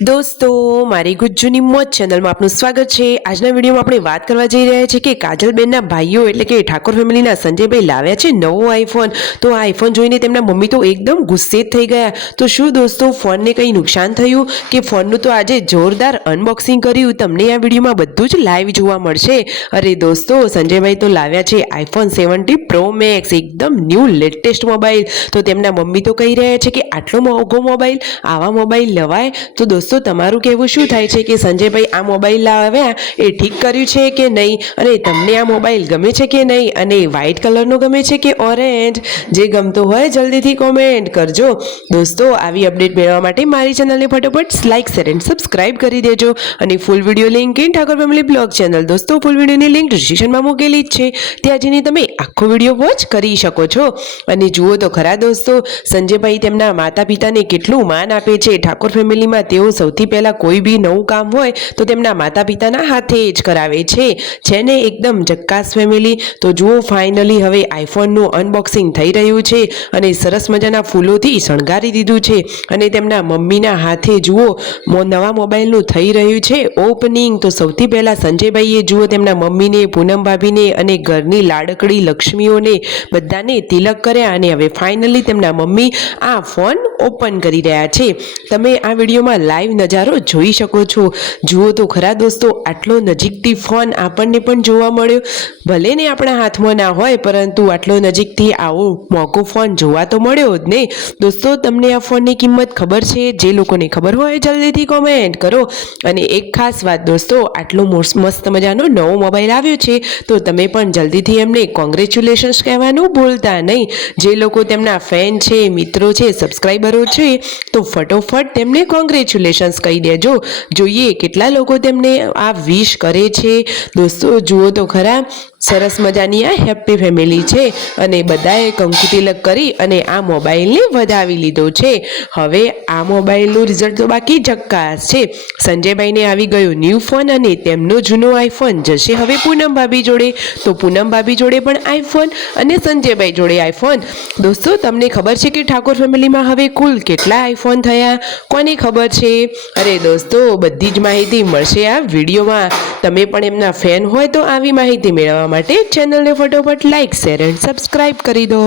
દોસ્તો મારી ગુજ્જુની મોજ ચેનલમાં આપનું સ્વાગત છે। આજના વિડીયોમાં આપણે વાત કરવા જઈ રહ્યા છીએ કે કાજલબેનના ભાઈઓ એટલે કે ઠાકોર ફેમિલીના સંજયભાઈ લાવ્યા છે નવો આઈફોન। તો આ આઈફોન જોઈને તેમના મમ્મી તો એકદમ ગુસ્સે જ થઈ ગયા। તો શું દોસ્તો ફોનને કંઈ નુકસાન થયું કે ફોનનું તો આજે જોરદાર અનબોક્સિંગ કર્યું, તમને આ વિડીયોમાં બધું જ લાઈવ જોવા મળશે। અરે દોસ્તો સંજયભાઈ તો લાવ્યા છે આઈફોન 17 પ્રો મેક્સ, એકદમ ન્યૂ લેટેસ્ટ મોબાઈલ। તો તેમના મમ્મી તો કહી રહ્યા છે કે આટલો મોંઘો મોબાઈલ, આવા મોબાઈલ લવાય? તો દોસ્તો તમારું કહેવું શું થાય છે કે સંજયભાઈ આ મોબાઈલ લાવ્યા એ ઠીક કર્યું છે કે નહીં, અને તમને આ મોબાઈલ ગમે છે કે નહીં, અને વ્હાઇટ કલરનો ગમે છે કે ઓરેન્જ? જે ગમતો હોય જલ્દીથી કોમેન્ટ કરજો। દોસ્તો આવી અપડેટ મેળવવા માટે મારી ચેનલને ફટાફટ લાઈક શેર એન્ડ સબસ્ક્રાઇબ કરી દેજો, અને full video link in Thakor family blog channel, દોસ્તો ફૂલ વિડીયોની લિંક ડિસ્ક્રિપ્શનમાં મૂકેલી જ છે, ત્યાં જઈને તમે આખો વિડીયો વોચ કરી શકો છો। અને જુઓ તો ખરા દોસ્તો સંજયભાઈ તેમના માતા પિતાને કેટલું માન આપે છે। ઠાકોર ફેમિલીમાં તેઓ સૌથી પહેલા કોઈ બી નવું કામ હોય તો તેમના માતા પિતાના હાથે જ કરાવે છે ને એકદમ જક્કાસ ફેમિલી। તો જુઓ ફાઇનલી હવે આઈફોનનું અનબોક્સિંગ થઈ રહ્યું છે, અને સરસ મજાના ફૂલોથી શણગારી દીધું છે, અને તેમના મમ્મીના હાથે જુઓ નવા મોબાઈલનું થઈ રહ્યું છે ઓપનિંગ। તો સૌથી પહેલા સંજયભાઈએ જુઓ તેમના મમ્મીને, પૂનમ ભાભીને અને ઘરની લાડકડી લક્ષ્મીઓને બધાને તિલક કર્યા, અને હવે ફાઇનલી તેમના મમ્મી આ ફોન ઓપન કરી રહ્યા છે। તમે આ વિડીયોમાં લાઈવ નજારો જોઈ શકો છો। જુઓ તો ખરા દોસ્તો આટલો નજીકથી ફોન આપણને પણ જોવા મળ્યો, ભલે ને આપણા હાથમાં ના હોય પરંતુ આટલો નજીકથી આવો મોંઘો ફોન જોવા તો મળ્યો જ ને। દોસ્તો તમને આ ફોનની કિંમત ખબર છે? જે લોકોને ખબર હોય જલ્દીથી કોમેન્ટ કરો। અને એક ખાસ વાત દોસ્તો, આટલો મસ્ત મજાનો નવો મોબાઈલ આવ્યો છે તો તમે પણ જલ્દીથી એમને કોંગ્રેચ્યુલેશન્સ કહેવાનું ભૂલતા નહીં। જે લોકો તેમના ફેન છે, મિત્રો છે, સબસ્ક્રાઈબરો છે, તો ફટોફટ તેમને કોંગ્રેચ્યુલેશન્સ કહી દેજો। જોઈએ કેટલા લોકો તેમને આ વિશ કરે છે। દોસ્તો જુઓ તો ખરા સરસ મજાની આ હેપી ફેમિલી છે, અને બધાએ કંકુ તિલક કરી અને આ મોબાઈલને વધાવી લીધો છે। હવે આ મોબાઈલનું રિઝલ્ટ તો બાકી જક્કાસ છે। સંજયભાઈને આવી ગયો ન્યૂ ફોન, અને તેમનો જૂનો આઈફોન જશે હવે પૂનમ ભાભી જોડે। તો પૂનમ ભાભી જોડે પણ આઈફોન, અને સંજયભાઈ જોડે આઈફોન। દોસ્તો તમને ખબર છે કે ઠાકોર ફેમિલીમાં હવે કુલ કેટલા આઈફોન થયા? કોને ખબર છે? અરે દોસ્તો બધી જ માહિતી મળશે આ વિડીયોમાં। તમે પણ એમના ફેન હોય તો આવી માહિતી મેળવવા માટે ચેનલને ફટોફટ લાઈક શેર એન્ડ સબસ્ક્રાઇબ કરી દો।